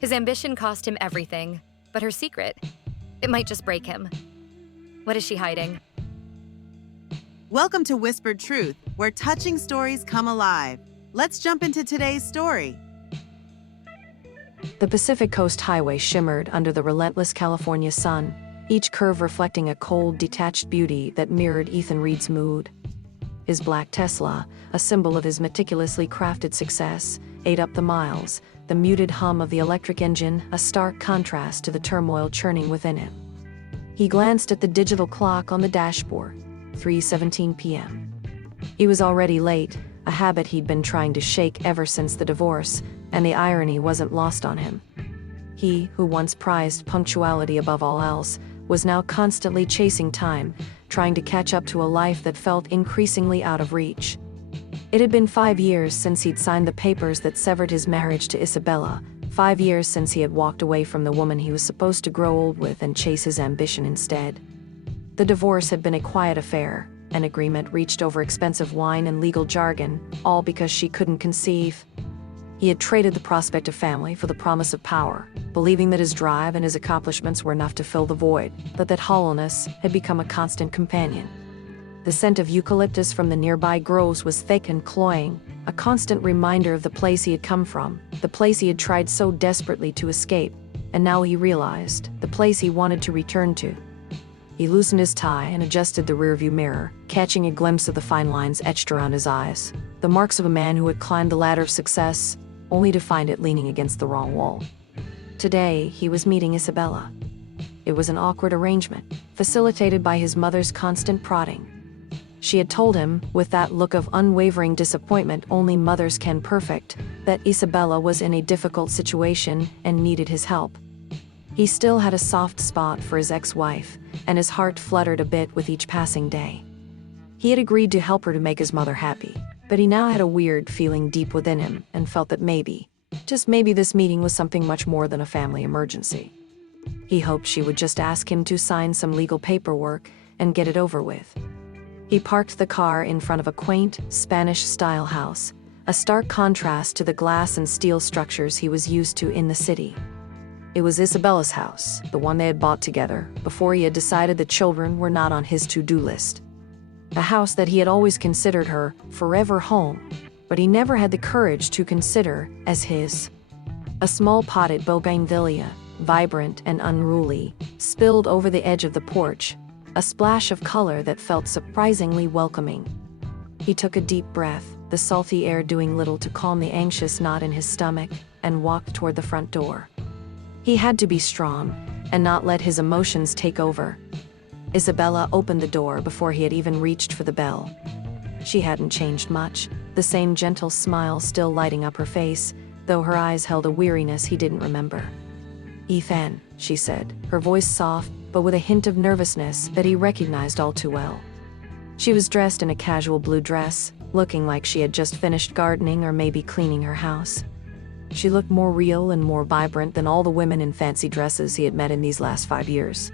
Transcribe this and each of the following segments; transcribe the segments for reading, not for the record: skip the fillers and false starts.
His ambition cost him everything, but her secret, it might just break him. What is she hiding? Welcome to Whispered Truth, where touching stories come alive. Let's jump into today's story. The Pacific Coast Highway shimmered under the relentless California sun, each curve reflecting a cold, detached beauty that mirrored Ethan Reed's mood. His black Tesla, a symbol of his meticulously crafted success, ate up the miles, the muted hum of the electric engine a stark contrast to the turmoil churning within him. He glanced at the digital clock on the dashboard, 3:17 p.m. He was already late, a habit he'd been trying to shake ever since the divorce, and the irony wasn't lost on him. He, who once prized punctuality above all else, was now constantly chasing time, trying to catch up to a life that felt increasingly out of reach. It had been 5 years since he'd signed the papers that severed his marriage to Isabella, 5 years since he had walked away from the woman he was supposed to grow old with and chase his ambition instead. The divorce had been a quiet affair, an agreement reached over expensive wine and legal jargon, all because she couldn't conceive. He had traded the prospect of family for the promise of power, believing that his drive and his accomplishments were enough to fill the void, but that hollowness had become a constant companion. The scent of eucalyptus from the nearby groves was thick and cloying, a constant reminder of the place he had come from, the place he had tried so desperately to escape, and now he realized, the place he wanted to return to. He loosened his tie and adjusted the rearview mirror, catching a glimpse of the fine lines etched around his eyes, the marks of a man who had climbed the ladder of success, only to find it leaning against the wrong wall. Today, he was meeting Isabella. It was an awkward arrangement, facilitated by his mother's constant prodding. She had told him, with that look of unwavering disappointment only mothers can perfect, that Isabella was in a difficult situation and needed his help. He still had a soft spot for his ex-wife, and his heart fluttered a bit with each passing day. He had agreed to help her to make his mother happy, but he now had a weird feeling deep within him and felt that maybe, just maybe this meeting was something much more than a family emergency. He hoped she would just ask him to sign some legal paperwork and get it over with. He parked the car in front of a quaint, Spanish-style house, a stark contrast to the glass and steel structures he was used to in the city. It was Isabella's house, the one they had bought together, before he had decided that children were not on his to-do list. A house that he had always considered her forever home, but he never had the courage to consider as his. A small potted bougainvillea, vibrant and unruly, spilled over the edge of the porch, a splash of color that felt surprisingly welcoming. He took a deep breath, the salty air doing little to calm the anxious knot in his stomach, and walked toward the front door. He had to be strong, and not let his emotions take over. Isabella opened the door before he had even reached for the bell. She hadn't changed much, the same gentle smile still lighting up her face, though her eyes held a weariness he didn't remember. "Ethan," she said, her voice soft, but with a hint of nervousness that he recognized all too well. She was dressed in a casual blue dress, looking like she had just finished gardening or maybe cleaning her house. She looked more real and more vibrant than all the women in fancy dresses he had met in these last 5 years.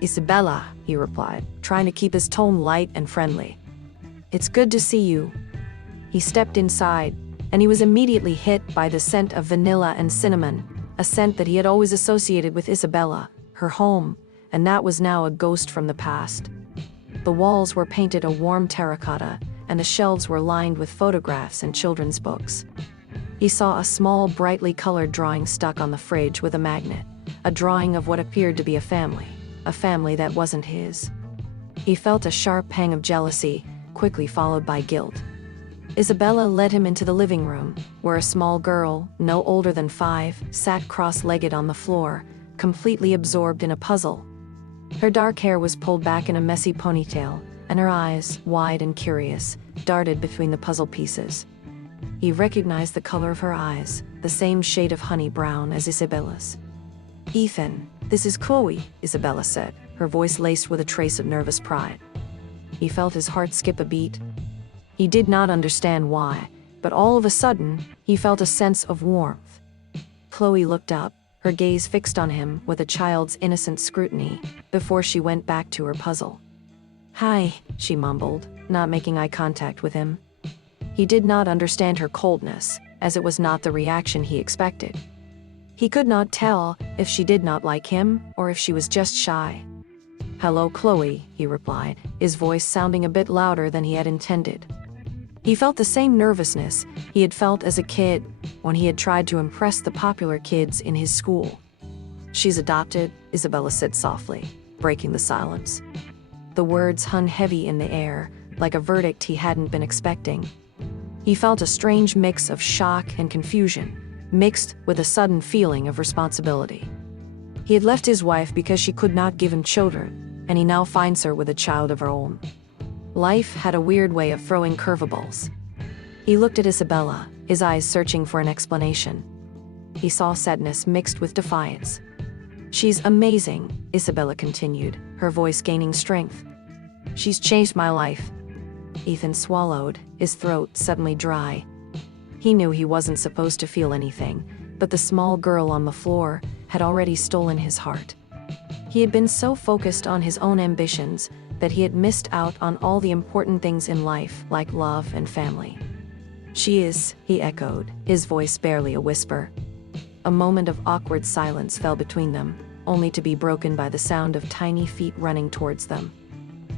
"Isabella," he replied, trying to keep his tone light and friendly. "It's good to see you." He stepped inside, and he was immediately hit by the scent of vanilla and cinnamon, a scent that he had always associated with Isabella, her home, and that was now a ghost from the past. The walls were painted a warm terracotta, and the shelves were lined with photographs and children's books. He saw a small, brightly colored drawing stuck on the fridge with a magnet, a drawing of what appeared to be a family that wasn't his. He felt a sharp pang of jealousy, quickly followed by guilt. Isabella led him into the living room, where a small girl, no older than 5, sat cross-legged on the floor, completely absorbed in a puzzle. Her dark hair was pulled back in a messy ponytail, and her eyes, wide and curious, darted between the puzzle pieces. He recognized the color of her eyes, the same shade of honey brown as Isabella's. "Ethan, this is Chloe," Isabella said, her voice laced with a trace of nervous pride. He felt his heart skip a beat. He did not understand why, but all of a sudden, he felt a sense of warmth. Chloe looked up, her gaze fixed on him with a child's innocent scrutiny, before she went back to her puzzle. "Hi," she mumbled, not making eye contact with him. He did not understand her coldness, as it was not the reaction he expected. He could not tell if she did not like him or if she was just shy. "Hello, Chloe," he replied, his voice sounding a bit louder than he had intended. He felt the same nervousness he had felt as a kid when he had tried to impress the popular kids in his school. "She's adopted," Isabella said softly, breaking the silence. The words hung heavy in the air, like a verdict he hadn't been expecting. He felt a strange mix of shock and confusion, mixed with a sudden feeling of responsibility. He had left his wife because she could not give him children, and he now finds her with a child of her own. Life had a weird way of throwing curveballs. He looked at Isabella, his eyes searching for an explanation. He saw sadness mixed with defiance. "She's amazing," Isabella continued, her voice gaining strength. "She's changed my life." Ethan swallowed, his throat suddenly dry. He knew he wasn't supposed to feel anything, but the small girl on the floor had already stolen his heart. He had been so focused on his own ambitions that he had missed out on all the important things in life, like love and family. "She is," he echoed, his voice barely a whisper. A moment of awkward silence fell between them, only to be broken by the sound of tiny feet running towards them.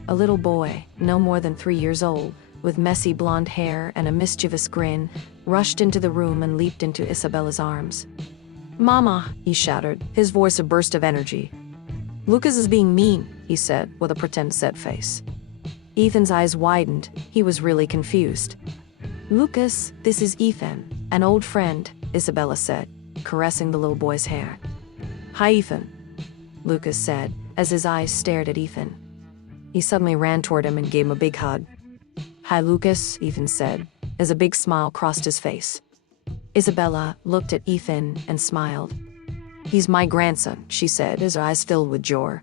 A little boy, no more than 3 years old, with messy blonde hair and a mischievous grin, rushed into the room and leaped into Isabella's arms. "Mama," he shouted, his voice a burst of energy. "Lucas is being mean," he said, with a pretend set face. Ethan's eyes widened. He was really confused. "Lucas, this is Ethan, an old friend," Isabella said, caressing the little boy's hair. "Hi, Ethan," Lucas said, as his eyes stared at Ethan. He suddenly ran toward him and gave him a big hug. "Hi, Lucas," Ethan said, as a big smile crossed his face. Isabella looked at Ethan and smiled. "He's my grandson," she said, his eyes filled with joy.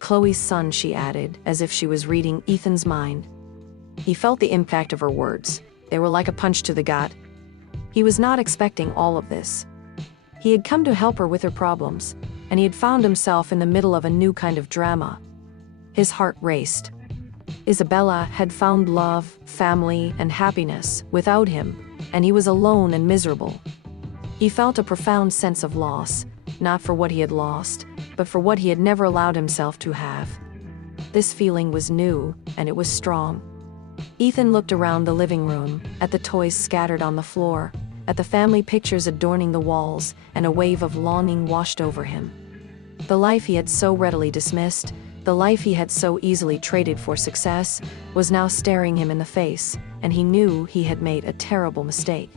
"Chloe's son," she added, as if she was reading Ethan's mind. He felt the impact of her words. They were like a punch to the gut. He was not expecting all of this. He had come to help her with her problems, and he had found himself in the middle of a new kind of drama. His heart raced. Isabella had found love, family, and happiness without him, and he was alone and miserable. He felt a profound sense of loss, not for what he had lost, but for what he had never allowed himself to have. This feeling was new, and it was strong. Ethan looked around the living room, at the toys scattered on the floor, at the family pictures adorning the walls, and a wave of longing washed over him. The life he had so readily dismissed, the life he had so easily traded for success, was now staring him in the face, and he knew he had made a terrible mistake.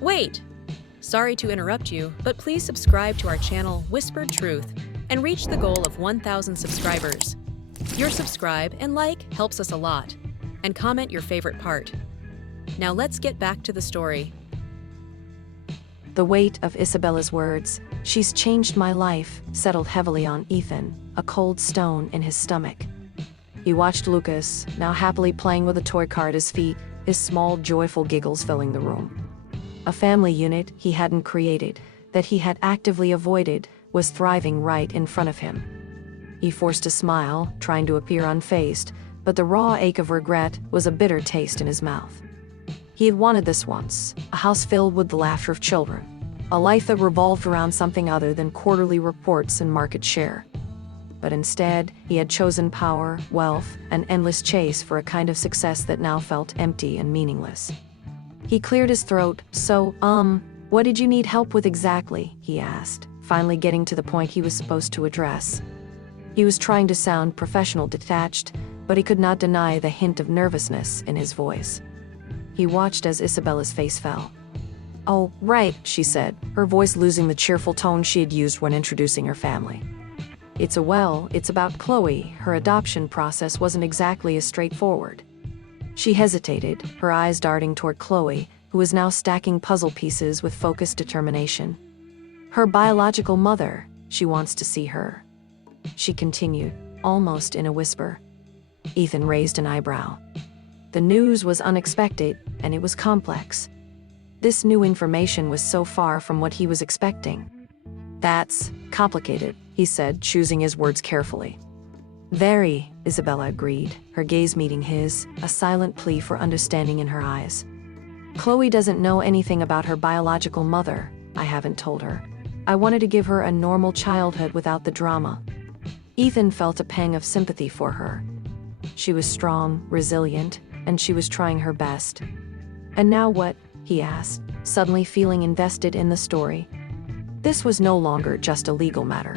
Wait! Sorry to interrupt you, but please subscribe to our channel, Whispered Truth, and reach the goal of 1,000 subscribers. Your subscribe and like helps us a lot, and comment your favorite part. Now let's get back to the story. The weight of Isabella's words, "She's changed my life," settled heavily on Ethan, a cold stone in his stomach. He watched Lucas, now happily playing with a toy car at his feet, his small, joyful giggles filling the room. A family unit he hadn't created, that he had actively avoided, was thriving right in front of him. He forced a smile, trying to appear unfazed, but the raw ache of regret was a bitter taste in his mouth. He had wanted this once, a house filled with the laughter of children, a life that revolved around something other than quarterly reports and market share. But instead, he had chosen power, wealth, an endless chase for a kind of success that now felt empty and meaningless. He cleared his throat. "So, what did you need help with exactly?" he asked, finally getting to the point he was supposed to address. He was trying to sound professional, detached, but he could not deny the hint of nervousness in his voice. He watched as Isabella's face fell. "Oh, right," she said, her voice losing the cheerful tone she had used when introducing her family. It's about Chloe. Her adoption process wasn't exactly as straightforward." She hesitated, her eyes darting toward Chloe, who was now stacking puzzle pieces with focused determination. "Her biological mother, she wants to see her," she continued, almost in a whisper. Ethan raised an eyebrow. The news was unexpected, and it was complex. This new information was so far from what he was expecting. "That's complicated," he said, choosing his words carefully. "Very," Isabella agreed, her gaze meeting his, a silent plea for understanding in her eyes. "Chloe doesn't know anything about her biological mother, I haven't told her. I wanted to give her a normal childhood without the drama. Ethan felt a pang of sympathy for her. She was strong, resilient, and she was trying her best. And now what? He asked, suddenly feeling invested in the story. This was no longer just a legal matter.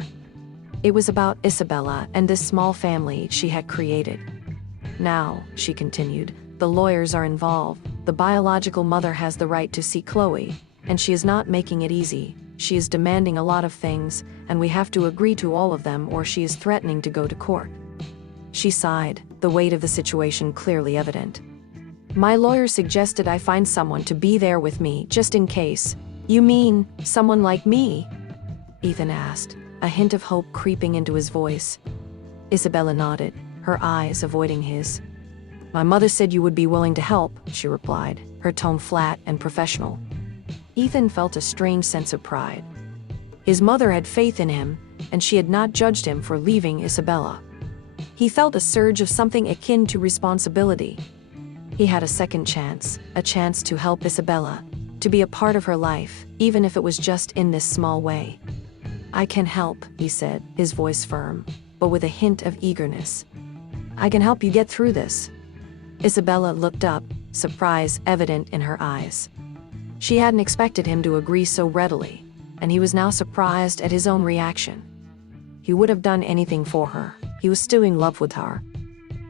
It was about Isabella and this small family she had created. Now, she continued, the lawyers are involved. The biological mother has the right to see Chloe, and she is not making it easy. She is demanding a lot of things, and we have to agree to all of them or she is threatening to go to court. She sighed, the weight of the situation clearly evident. My lawyer suggested I find someone to be there with me, just in case. You mean, someone like me? Ethan asked, a hint of hope creeping into his voice. Isabella nodded, her eyes avoiding his. My mother said you would be willing to help, she replied, her tone flat and professional. Ethan felt a strange sense of pride. His mother had faith in him, and she had not judged him for leaving Isabella. He felt a surge of something akin to responsibility. He had a second chance, a chance to help Isabella, to be a part of her life, even if it was just in this small way. I can help, he said, his voice firm, but with a hint of eagerness. I can help you get through this. Isabella looked up, surprise evident in her eyes. She hadn't expected him to agree so readily, and he was now surprised at his own reaction. He would have done anything for her. He was still in love with her.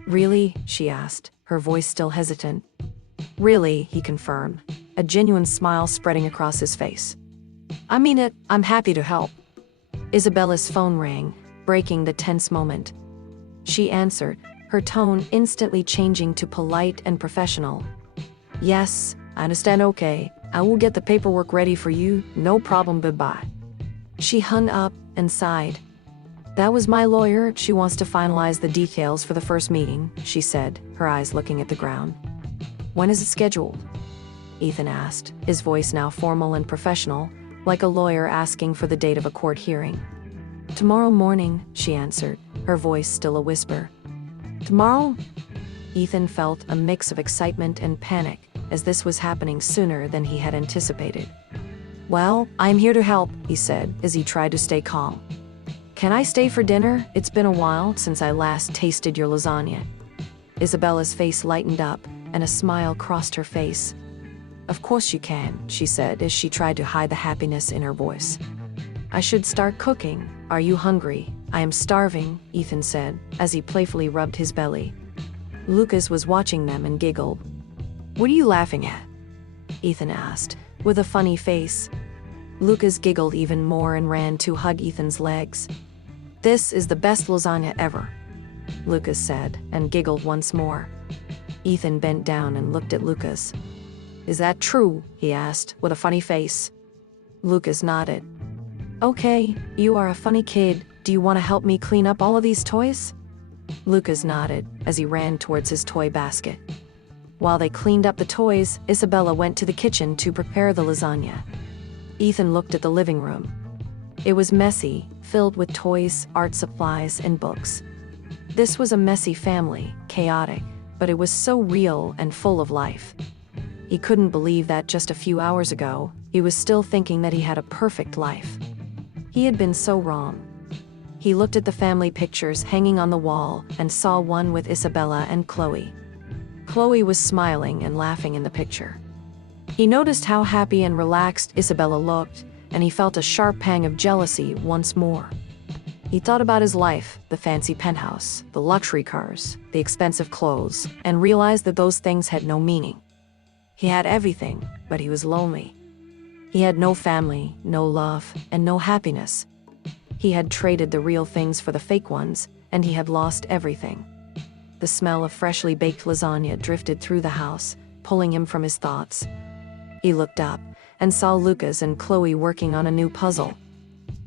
Really? She asked, her voice still hesitant. Really, he confirmed, a genuine smile spreading across his face. I mean it, I'm happy to help. Isabella's phone rang, breaking the tense moment. She answered, her tone instantly changing to polite and professional. Yes, I understand, okay. I will get the paperwork ready for you, no problem, bye-bye. She hung up and sighed. That was my lawyer, she wants to finalize the details for the first meeting, she said, her eyes looking at the ground. When is it scheduled? Ethan asked, his voice now formal and professional, like a lawyer asking for the date of a court hearing. Tomorrow morning, she answered, her voice still a whisper. Tomorrow? Ethan felt a mix of excitement and panic, as this was happening sooner than he had anticipated. Well, I'm here to help, he said, as he tried to stay calm. Can I stay for dinner? It's been a while since I last tasted your lasagna. Isabella's face lightened up, and a smile crossed her face. Of course you can, she said as she tried to hide the happiness in her voice. I should start cooking. Are you hungry? I am starving, Ethan said, as he playfully rubbed his belly. Lucas was watching them and giggled. What are you laughing at? Ethan asked, with a funny face. Lucas giggled even more and ran to hug Ethan's legs. This is the best lasagna ever, Lucas said, and giggled once more. Ethan bent down and looked at Lucas. Is that true? He asked, with a funny face. Lucas nodded. Okay, you are a funny kid. Do you want to help me clean up all of these toys? Lucas nodded, as he ran towards his toy basket. While they cleaned up the toys, Isabella went to the kitchen to prepare the lasagna. Ethan looked at the living room. It was messy, filled with toys, art supplies, and books. This was a messy family, chaotic, but it was so real and full of life. He couldn't believe that just a few hours ago, he was still thinking that he had a perfect life. He had been so wrong. He looked at the family pictures hanging on the wall and saw one with Isabella and Chloe. Chloe was smiling and laughing in the picture. He noticed how happy and relaxed Isabella looked, and he felt a sharp pang of jealousy once more. He thought about his life, the fancy penthouse, the luxury cars, the expensive clothes, and realized that those things had no meaning. He had everything, but he was lonely. He had no family, no love, and no happiness. He had traded the real things for the fake ones, and he had lost everything. The smell of freshly baked lasagna drifted through the house, pulling him from his thoughts. He looked up and saw Lucas and Chloe working on a new puzzle.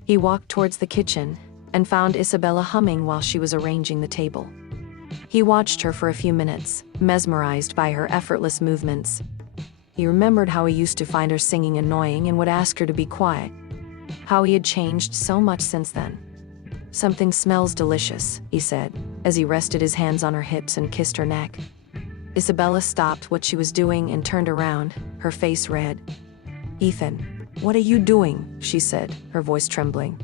He walked towards the kitchen and found Isabella humming while she was arranging the table. He watched her for a few minutes, mesmerized by her effortless movements. He remembered how he used to find her singing annoying and would ask her to be quiet. How he had changed so much since then. Something smells delicious, he said, as he rested his hands on her hips and kissed her neck. Isabella stopped what she was doing and turned around, her face red. Ethan. "What are you doing?" she said, her voice trembling.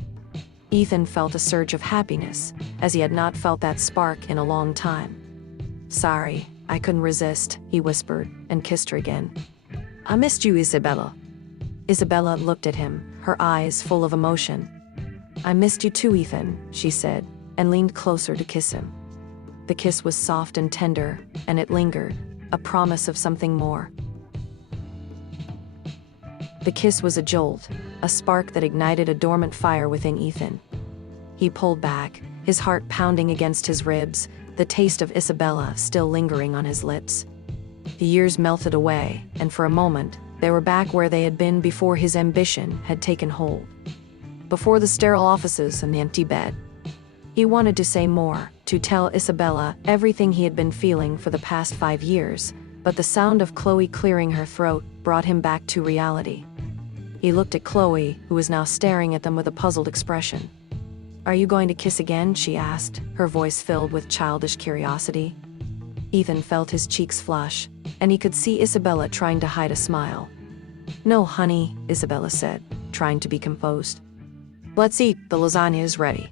Ethan felt a surge of happiness, as he had not felt that spark in a long time. "Sorry, I couldn't resist," he whispered, and kissed her again. "I missed you, Isabella." Isabella looked at him, her eyes full of emotion. "I missed you too, Ethan," she said, and leaned closer to kiss him. The kiss was soft and tender, and it lingered, a promise of something more. The kiss was a jolt, a spark that ignited a dormant fire within Ethan. He pulled back, his heart pounding against his ribs, the taste of Isabella still lingering on his lips. The years melted away, and for a moment, they were back where they had been before his ambition had taken hold. Before the sterile offices and the empty bed. He wanted to say more, to tell Isabella everything he had been feeling for the past 5 years, but the sound of Chloe clearing her throat brought him back to reality. He looked at Chloe, who was now staring at them with a puzzled expression. "Are you going to kiss again?" she asked, her voice filled with childish curiosity. Ethan felt his cheeks flush, and he could see Isabella trying to hide a smile. "No, honey," Isabella said, trying to be composed. "Let's eat, the lasagna is ready."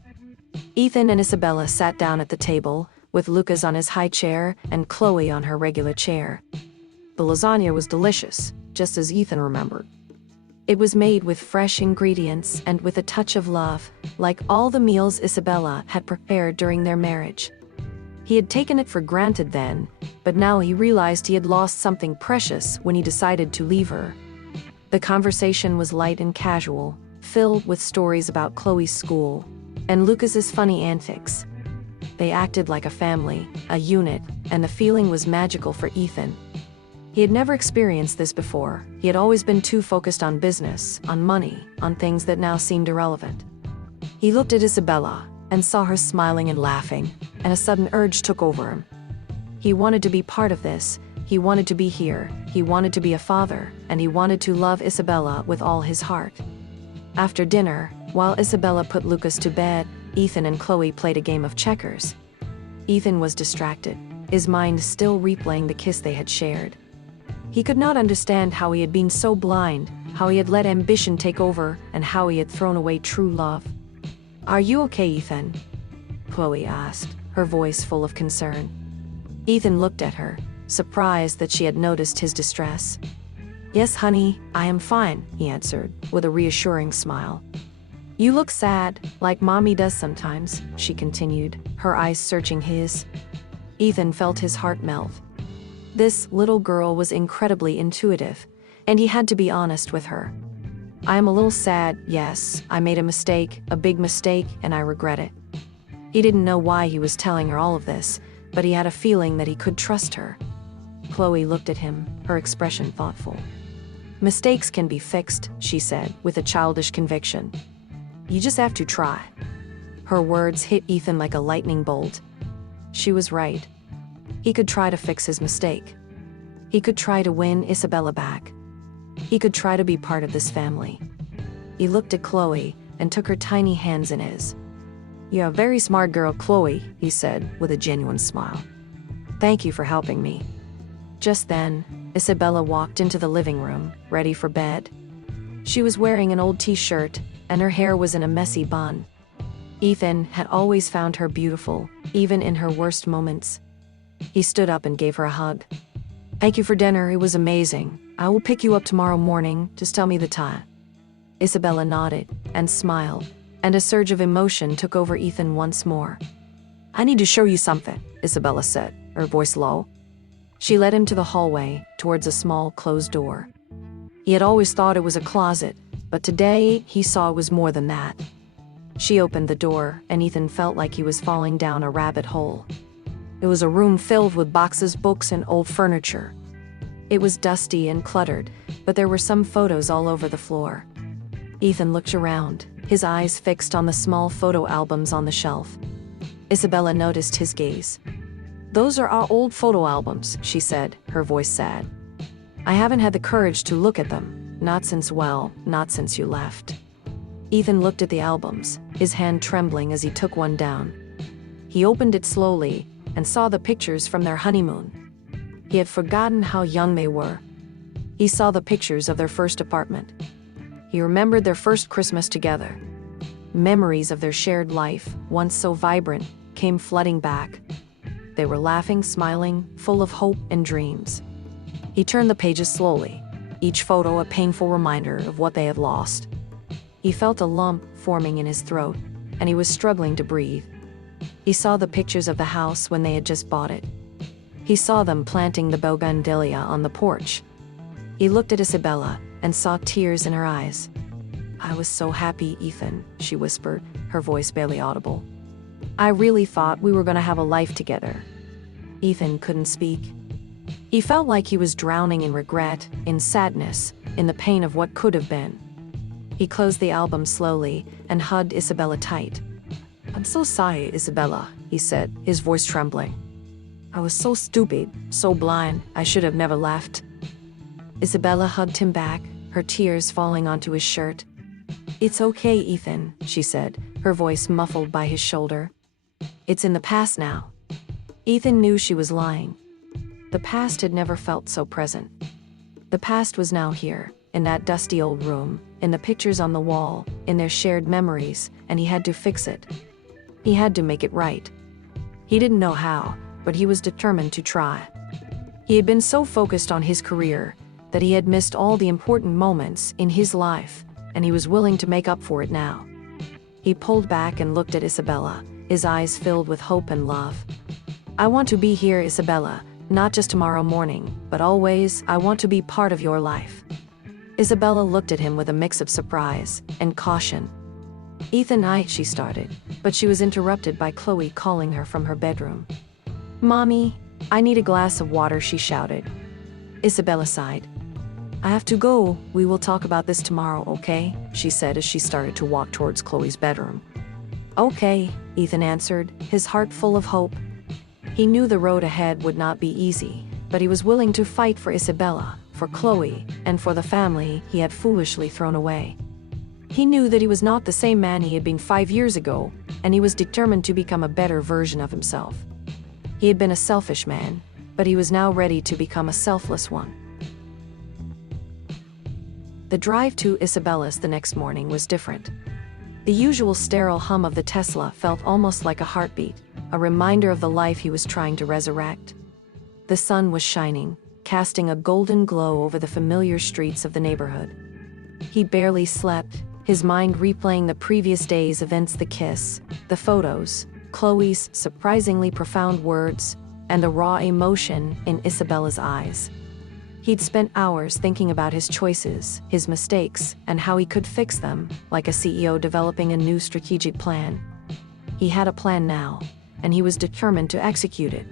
Ethan and Isabella sat down at the table, with Lucas on his high chair and Chloe on her regular chair. The lasagna was delicious, just as Ethan remembered. It was made with fresh ingredients and with a touch of love, like all the meals Isabella had prepared during their marriage. He had taken it for granted then, but now he realized he had lost something precious when he decided to leave her. The conversation was light and casual, filled with stories about Chloe's school and Lucas's funny antics. They acted like a family, a unit, and the feeling was magical for Ethan. He had never experienced this before. He had always been too focused on business, on money, on things that now seemed irrelevant. He looked at Isabella and saw her smiling and laughing, and a sudden urge took over him. He wanted to be part of this. He wanted to be here. He wanted to be a father, and he wanted to love Isabella with all his heart. After dinner, while Isabella put Lucas to bed, Ethan and Chloe played a game of checkers. Ethan was distracted, his mind still replaying the kiss they had shared. He could not understand how he had been so blind, how he had let ambition take over, and how he had thrown away true love. "Are you okay, Ethan?" Chloe asked, her voice full of concern. Ethan looked at her, surprised that she had noticed his distress. "Yes, honey, I am fine," he answered, with a reassuring smile. "You look sad, like Mommy does sometimes," she continued, her eyes searching his. Ethan felt his heart melt. This little girl was incredibly intuitive, and he had to be honest with her. "I am a little sad, yes, I made a mistake, a big mistake, and I regret it." He didn't know why he was telling her all of this, but he had a feeling that he could trust her. Chloe looked at him, her expression thoughtful. "Mistakes can be fixed," she said, with a childish conviction. "You just have to try." Her words hit Ethan like a lightning bolt. She was right. He could try to fix his mistake. He could try to win Isabella back. He could try to be part of this family. He looked at Chloe and took her tiny hands in his. "You're a very smart girl, Chloe," he said, with a genuine smile. "Thank you for helping me." Just then, Isabella walked into the living room, ready for bed. She was wearing an old t-shirt, and her hair was in a messy bun. Ethan had always found her beautiful, even in her worst moments. He stood up and gave her a hug. "Thank you for dinner, it was amazing. I will pick you up tomorrow morning, just tell me the time." Isabella nodded and smiled, and a surge of emotion took over Ethan once more. "I need to show you something," Isabella said, her voice low. She led him to the hallway, towards a small closed door. He had always thought it was a closet, but today he saw it was more than that. She opened the door, and Ethan felt like he was falling down a rabbit hole. It was a room filled with boxes, books, and old furniture. It was dusty and cluttered, but there were some photos all over the floor. Ethan looked around, his eyes fixed on the small photo albums on the shelf. Isabella noticed his gaze. "Those are our old photo albums," she said, her voice sad. "I haven't had the courage to look at them, not since you left." Ethan looked at the albums, his hand trembling as he took one down. He opened it slowly and saw the pictures from their honeymoon. He had forgotten how young they were. He saw the pictures of their first apartment. He remembered their first Christmas together. Memories of their shared life, once so vibrant, came flooding back. They were laughing, smiling, full of hope and dreams. He turned the pages slowly, each photo a painful reminder of what they had lost. He felt a lump forming in his throat, and he was struggling to breathe. He saw the pictures of the house when they had just bought it. He saw them planting the bougainvillea on the porch. He looked at Isabella and saw tears in her eyes. "I was so happy, Ethan," she whispered, her voice barely audible. "I really thought we were going to have a life together." Ethan couldn't speak. He felt like he was drowning in regret, in sadness, in the pain of what could have been. He closed the album slowly and hugged Isabella tight. "I'm so sorry, Isabella," he said, his voice trembling. "I was so stupid, so blind, I should have never left." Isabella hugged him back, her tears falling onto his shirt. "It's okay, Ethan," she said, her voice muffled by his shoulder. "It's in the past now." Ethan knew she was lying. The past had never felt so present. The past was now here, in that dusty old room, in the pictures on the wall, in their shared memories, and he had to fix it. He had to make it right. He didn't know how, but he was determined to try. He had been so focused on his career that he had missed all the important moments in his life, and he was willing to make up for it now. He pulled back and looked at Isabella, his eyes filled with hope and love. "I want to be here, Isabella, not just tomorrow morning, but always. I want to be part of your life." Isabella looked at him with a mix of surprise and caution. "Ethan, she started, but she was interrupted by Chloe calling her from her bedroom. "Mommy, I need a glass of water," she shouted. Isabella sighed. "I have to go. We will talk about this tomorrow, okay?" she said as she started to walk towards Chloe's bedroom. "Okay," Ethan answered, his heart full of hope. He knew the road ahead would not be easy, but he was willing to fight for Isabella, for Chloe, and for the family he had foolishly thrown away. He knew that he was not the same man he had been 5 years ago, and he was determined to become a better version of himself. He had been a selfish man, but he was now ready to become a selfless one. The drive to Isabella's the next morning was different. The usual sterile hum of the Tesla felt almost like a heartbeat, a reminder of the life he was trying to resurrect. The sun was shining, casting a golden glow over the familiar streets of the neighborhood. He barely slept, his mind replaying the previous day's events, the kiss, the photos, Chloe's surprisingly profound words, and the raw emotion in Isabella's eyes. He'd spent hours thinking about his choices, his mistakes, and how he could fix them, like a CEO developing a new strategic plan. He had a plan now, and he was determined to execute it.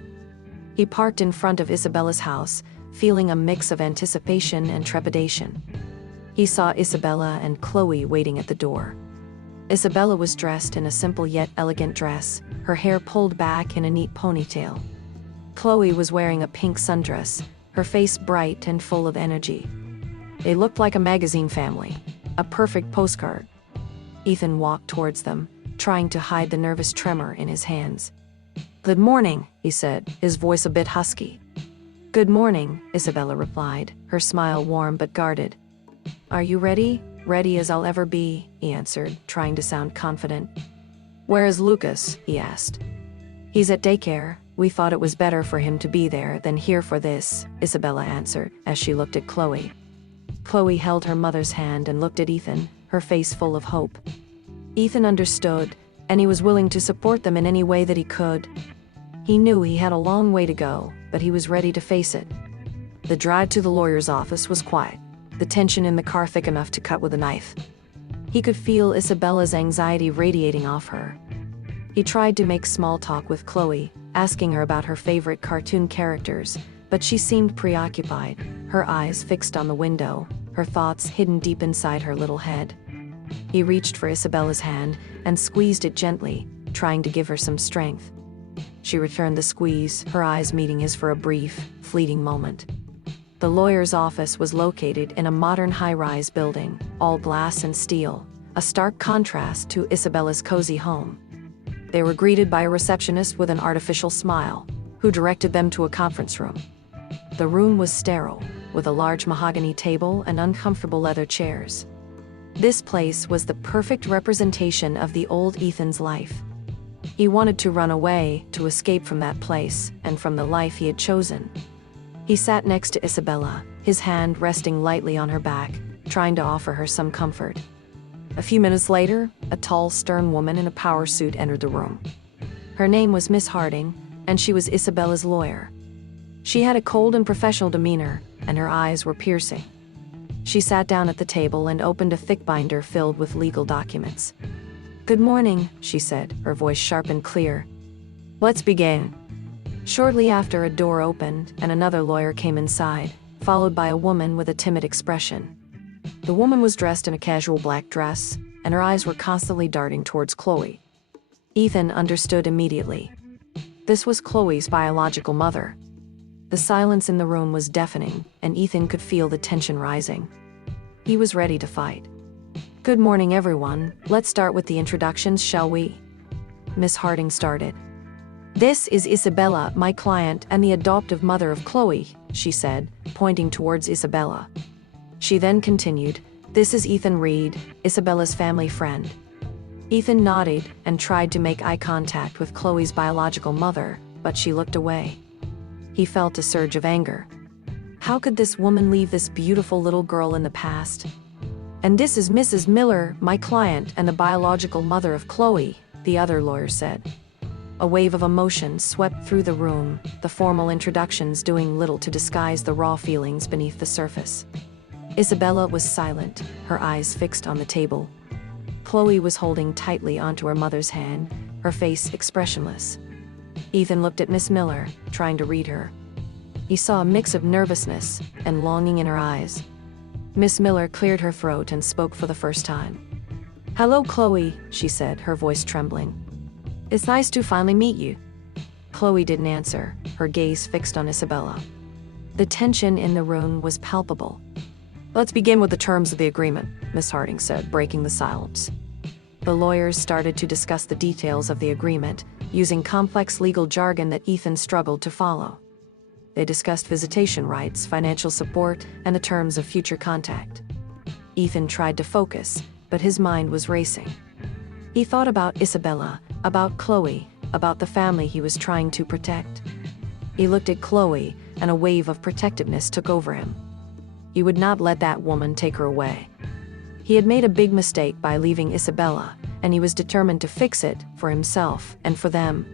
He parked in front of Isabella's house, feeling a mix of anticipation and trepidation. He saw Isabella and Chloe waiting at the door. Isabella was dressed in a simple yet elegant dress, her hair pulled back in a neat ponytail. Chloe was wearing a pink sundress, her face bright and full of energy. They looked like a magazine family, a perfect postcard. Ethan walked towards them, trying to hide the nervous tremor in his hands. "Good morning," he said, his voice a bit husky. "Good morning," Isabella replied, her smile warm but guarded. "Are you ready?" "Ready as I'll ever be," he answered, trying to sound confident. "Where is Lucas?" he asked. "He's at daycare. We thought it was better for him to be there than here for this," Isabella answered, as she looked at Chloe. Chloe held her mother's hand and looked at Ethan, her face full of hope. Ethan understood, and he was willing to support them in any way that he could. He knew he had a long way to go, but he was ready to face it. The drive to the lawyer's office was quiet, the tension in the car thick enough to cut with a knife. He could feel Isabella's anxiety radiating off her. He tried to make small talk with Chloe, asking her about her favorite cartoon characters, but she seemed preoccupied, her eyes fixed on the window, her thoughts hidden deep inside her little head. He reached for Isabella's hand and squeezed it gently, trying to give her some strength. She returned the squeeze, her eyes meeting his for a brief, fleeting moment. The lawyer's office was located in a modern high-rise building, all glass and steel, a stark contrast to Isabella's cozy home. They were greeted by a receptionist with an artificial smile, who directed them to a conference room. The room was sterile, with a large mahogany table and uncomfortable leather chairs. This place was the perfect representation of the old Ethan's life. He wanted to run away, to escape from that place, and from the life he had chosen. He sat next to Isabella, his hand resting lightly on her back, trying to offer her some comfort. A few minutes later, a tall, stern woman in a power suit entered the room. Her name was Miss Harding, and she was Isabella's lawyer. She had a cold and professional demeanor, and her eyes were piercing. She sat down at the table and opened a thick binder filled with legal documents. "Good morning," she said, her voice sharp and clear. "Let's begin." Shortly after, a door opened, and another lawyer came inside, followed by a woman with a timid expression. The woman was dressed in a casual black dress, and her eyes were constantly darting towards Chloe. Ethan understood immediately. This was Chloe's biological mother. The silence in the room was deafening, and Ethan could feel the tension rising. He was ready to fight. "Good morning, everyone. Let's start with the introductions, shall we?" Miss Harding started. "This is Isabella, my client and the adoptive mother of Chloe," she said, pointing towards Isabella. She then continued, "This is Ethan Reed, Isabella's family friend." Ethan nodded and tried to make eye contact with Chloe's biological mother, but she looked away. He felt a surge of anger. How could this woman leave this beautiful little girl in the past? "And this is Mrs. Miller, my client and the biological mother of Chloe," the other lawyer said. A wave of emotion swept through the room, the formal introductions doing little to disguise the raw feelings beneath the surface. Isabella was silent, her eyes fixed on the table. Chloe was holding tightly onto her mother's hand, her face expressionless. Ethan looked at Miss Miller, trying to read her. He saw a mix of nervousness and longing in her eyes. Miss Miller cleared her throat and spoke for the first time. "Hello, Chloe," she said, her voice trembling. "It's nice to finally meet you." Chloe didn't answer, her gaze fixed on Isabella. The tension in the room was palpable. "Let's begin with the terms of the agreement," Miss Harding said, breaking the silence. The lawyers started to discuss the details of the agreement, using complex legal jargon that Ethan struggled to follow. They discussed visitation rights, financial support, and the terms of future contact. Ethan tried to focus, but his mind was racing. He thought about Isabella, about Chloe, about the family he was trying to protect. He looked at Chloe, and a wave of protectiveness took over him. He would not let that woman take her away. He had made a big mistake by leaving Isabella, and he was determined to fix it for himself and for them.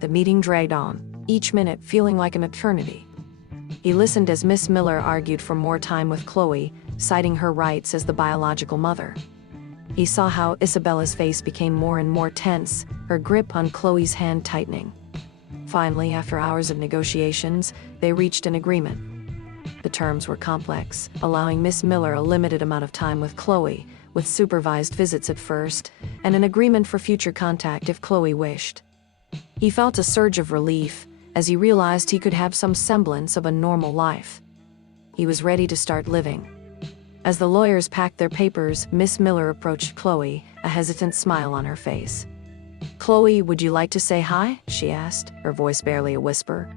The meeting dragged on, each minute feeling like an eternity. He listened as Miss Miller argued for more time with Chloe, citing her rights as the biological mother. He saw how Isabella's face became more and more tense, her grip on Chloe's hand tightening. Finally, after hours of negotiations, they reached an agreement. The terms were complex, allowing Miss Miller a limited amount of time with Chloe, with supervised visits at first, and an agreement for future contact if Chloe wished. He felt a surge of relief as he realized he could have some semblance of a normal life. He was ready to start living. As the lawyers packed their papers, Miss Miller approached Chloe, a hesitant smile on her face. "Chloe, would you like to say hi?" she asked, her voice barely a whisper.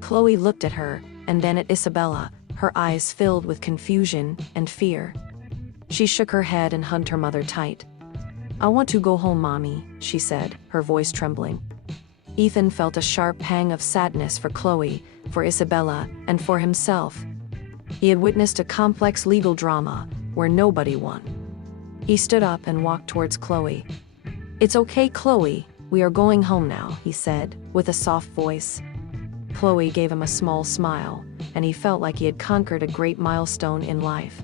Chloe looked at her, and then at Isabella, her eyes filled with confusion and fear. She shook her head and hugged her mother tight. "I want to go home, Mommy," she said, her voice trembling. Ethan felt a sharp pang of sadness for Chloe, for Isabella, and for himself. He had witnessed a complex legal drama where nobody won. He stood up and walked towards Chloe. "It's okay, Chloe, we are going home now," he said, with a soft voice. Chloe gave him a small smile, and he felt like he had conquered a great milestone in life.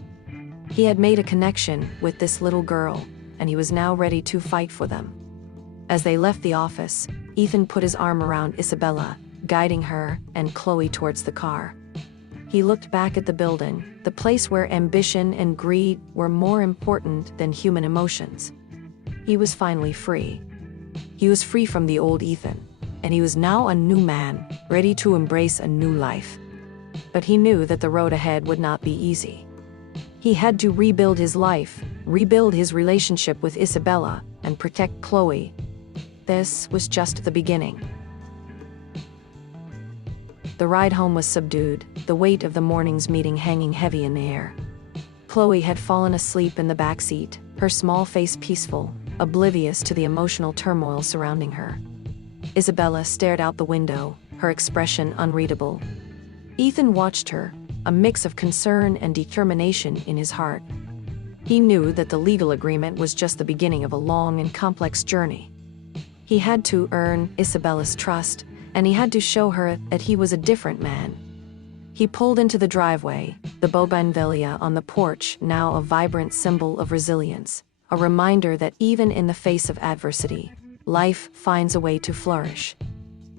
He had made a connection with this little girl, and he was now ready to fight for them. As they left the office, Ethan put his arm around Isabella, guiding her and Chloe towards the car. He looked back at the building, the place where ambition and greed were more important than human emotions. He was finally free. He was free from the old Ethan, and he was now a new man, ready to embrace a new life. But he knew that the road ahead would not be easy. He had to rebuild his life, rebuild his relationship with Isabella, and protect Chloe. This was just the beginning. The ride home was subdued, the weight of the morning's meeting hanging heavy in the air. Chloe had fallen asleep in the back seat, her small face peaceful, oblivious to the emotional turmoil surrounding her. Isabella stared out the window, her expression unreadable. Ethan watched her, a mix of concern and determination in his heart. He knew that the legal agreement was just the beginning of a long and complex journey. He had to earn Isabella's trust, and he had to show her that he was a different man. He pulled into the driveway, the bougainvillea on the porch now a vibrant symbol of resilience, a reminder that even in the face of adversity, life finds a way to flourish.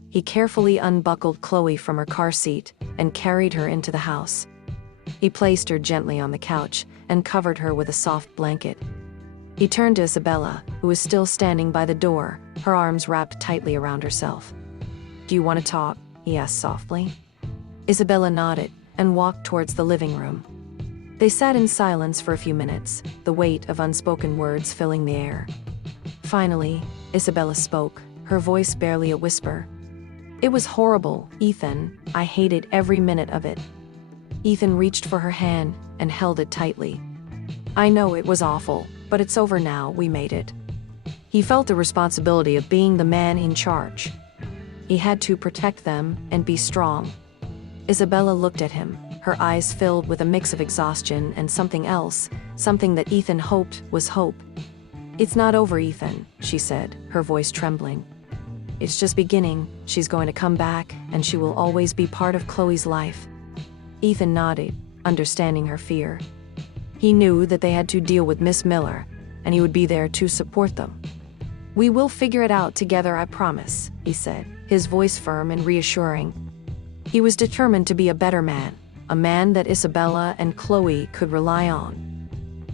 He carefully unbuckled Chloe from her car seat and carried her into the house. He placed her gently on the couch and covered her with a soft blanket. He turned to Isabella, who was still standing by the door, her arms wrapped tightly around herself. "Do you want to talk?" he asked softly. Isabella nodded and walked towards the living room. They sat in silence for a few minutes, the weight of unspoken words filling the air. Finally, Isabella spoke, her voice barely a whisper. "It was horrible, Ethan. I hated every minute of it." Ethan reached for her hand and held it tightly. "I know it was awful, but it's over now. We made it." He felt the responsibility of being the man in charge. He had to protect them and be strong. Isabella looked at him, her eyes filled with a mix of exhaustion and something else, something that Ethan hoped was hope. "It's not over, Ethan," she said, her voice trembling. "It's just beginning. She's going to come back, and she will always be part of Chloe's life." Ethan nodded, understanding her fear. He knew that they had to deal with Miss Miller, and he would be there to support them. "We will figure it out together, I promise," he said, his voice firm and reassuring. He was determined to be a better man, a man that Isabella and Chloe could rely on.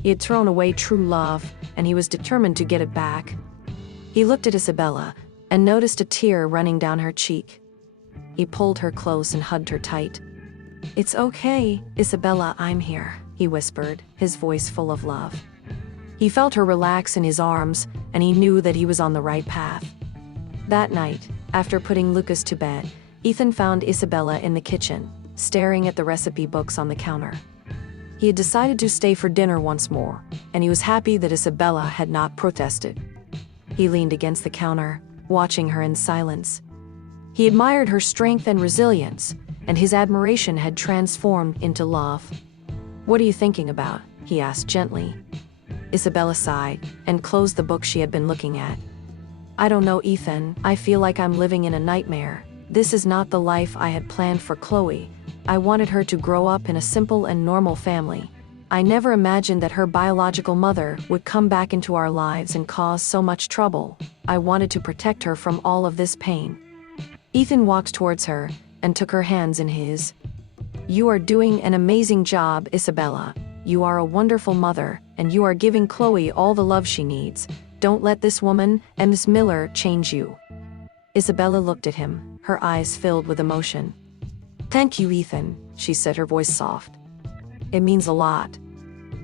He had thrown away true love, and he was determined to get it back. He looked at Isabella and noticed a tear running down her cheek. He pulled her close and hugged her tight. "It's okay, Isabella, I'm here," he whispered, his voice full of love. He felt her relax in his arms, and he knew that he was on the right path. That night, after putting Lucas to bed, Ethan found Isabella in the kitchen, staring at the recipe books on the counter. He had decided to stay for dinner once more, and he was happy that Isabella had not protested. He leaned against the counter, watching her in silence. He admired her strength and resilience, and his admiration had transformed into love. "What are you thinking about?" he asked gently. Isabella sighed and closed the book she had been looking at. "I don't know, Ethan. I feel like I'm living in a nightmare. This is not the life I had planned for Chloe. I wanted her to grow up in a simple and normal family. I never imagined that her biological mother would come back into our lives and cause so much trouble. I wanted to protect her from all of this pain." Ethan walked towards her and took her hands in his. "You are doing an amazing job, Isabella. You are a wonderful mother, and you are giving Chloe all the love she needs. Don't let this woman and Miss Miller change you." Isabella looked at him, her eyes filled with emotion. "Thank you, Ethan," she said, her voice soft. "It means a lot."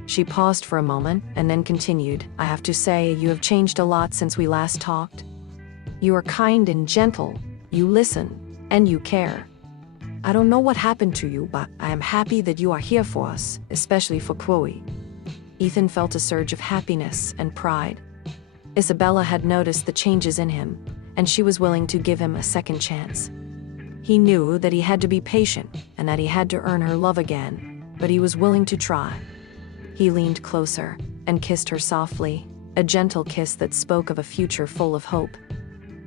She paused for a moment and then continued, "I have to say, you have changed a lot since we last talked. You are kind and gentle, you listen, and you care. I don't know what happened to you, but I am happy that you are here for us, especially for Chloe." Ethan felt a surge of happiness and pride. Isabella had noticed the changes in him, and she was willing to give him a second chance. He knew that he had to be patient and that he had to earn her love again, but he was willing to try. He leaned closer and kissed her softly, a gentle kiss that spoke of a future full of hope.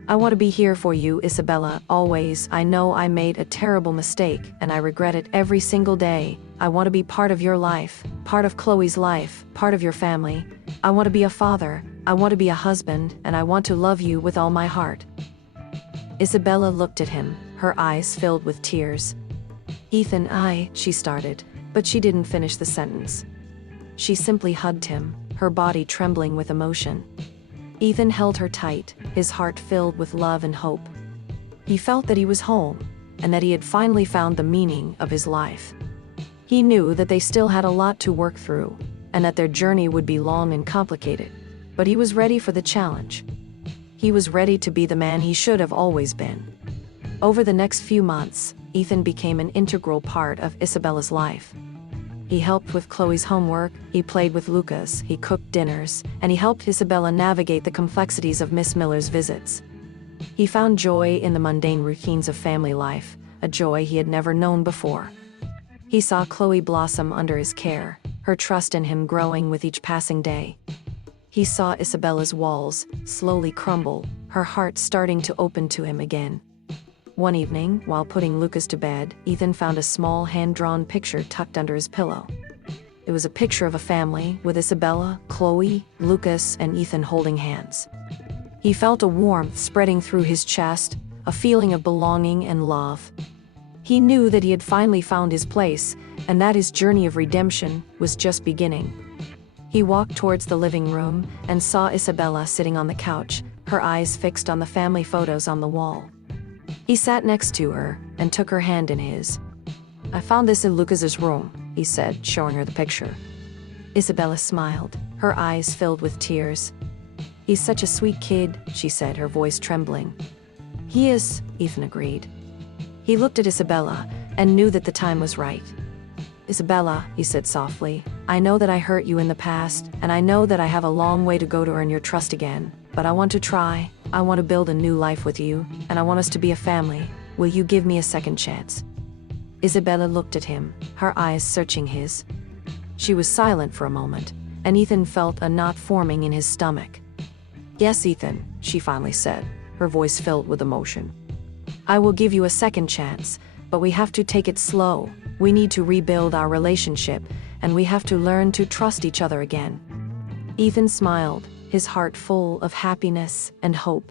"I want to be here for you, Isabella, always. I know I made a terrible mistake, and I regret it every single day. I want to be part of your life, part of Chloe's life, part of your family. I want to be a father, I want to be a husband, and I want to love you with all my heart." Isabella looked at him, her eyes filled with tears. "Ethan, she started, but she didn't finish the sentence. She simply hugged him, her body trembling with emotion. Ethan held her tight, his heart filled with love and hope. He felt that he was home, and that he had finally found the meaning of his life. He knew that they still had a lot to work through, and that their journey would be long and complicated, but he was ready for the challenge. He was ready to be the man he should have always been. Over the next few months, Ethan became an integral part of Isabella's life. He helped with Chloe's homework, he played with Lucas, he cooked dinners, and he helped Isabella navigate the complexities of Miss Miller's visits. He found joy in the mundane routines of family life, a joy he had never known before. He saw Chloe blossom under his care, her trust in him growing with each passing day. He saw Isabella's walls slowly crumble, her heart starting to open to him again. One evening, while putting Lucas to bed, Ethan found a small hand-drawn picture tucked under his pillow. It was a picture of a family with Isabella, Chloe, Lucas, and Ethan holding hands. He felt a warmth spreading through his chest, a feeling of belonging and love. He knew that he had finally found his place, and that his journey of redemption was just beginning. He walked towards the living room and saw Isabella sitting on the couch, her eyes fixed on the family photos on the wall. He sat next to her and took her hand in his. "I found this in Lucas's room," he said, showing her the picture. Isabella smiled, her eyes filled with tears. "He's such a sweet kid," she said, her voice trembling. "He is," Ethan agreed. He looked at Isabella and knew that the time was right. "Isabella," he said softly, "I know that I hurt you in the past, and I know that I have a long way to go to earn your trust again, but I want to try. I want to build a new life with you, and I want us to be a family. Will you give me a second chance?" Isabella looked at him, her eyes searching his. She was silent for a moment, and Ethan felt a knot forming in his stomach. "Yes, Ethan," she finally said, her voice filled with emotion. "I will give you a second chance, but we have to take it slow. We need to rebuild our relationship, and we have to learn to trust each other again." Ethan smiled, his heart full of happiness and hope.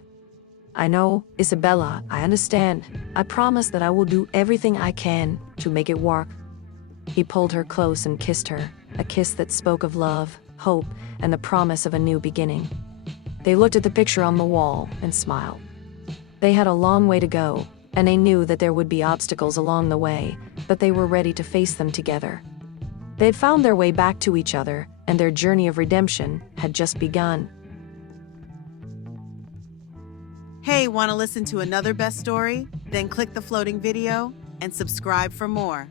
"I know, Isabella, I understand. I promise that I will do everything I can to make it work." He pulled her close and kissed her, a kiss that spoke of love, hope, and the promise of a new beginning. They looked at the picture on the wall and smiled. They had a long way to go, and they knew that there would be obstacles along the way, but they were ready to face them together. They had found their way back to each other, and their journey of redemption had just begun. Hey, want to listen to another best story? Then click the floating video and subscribe for more.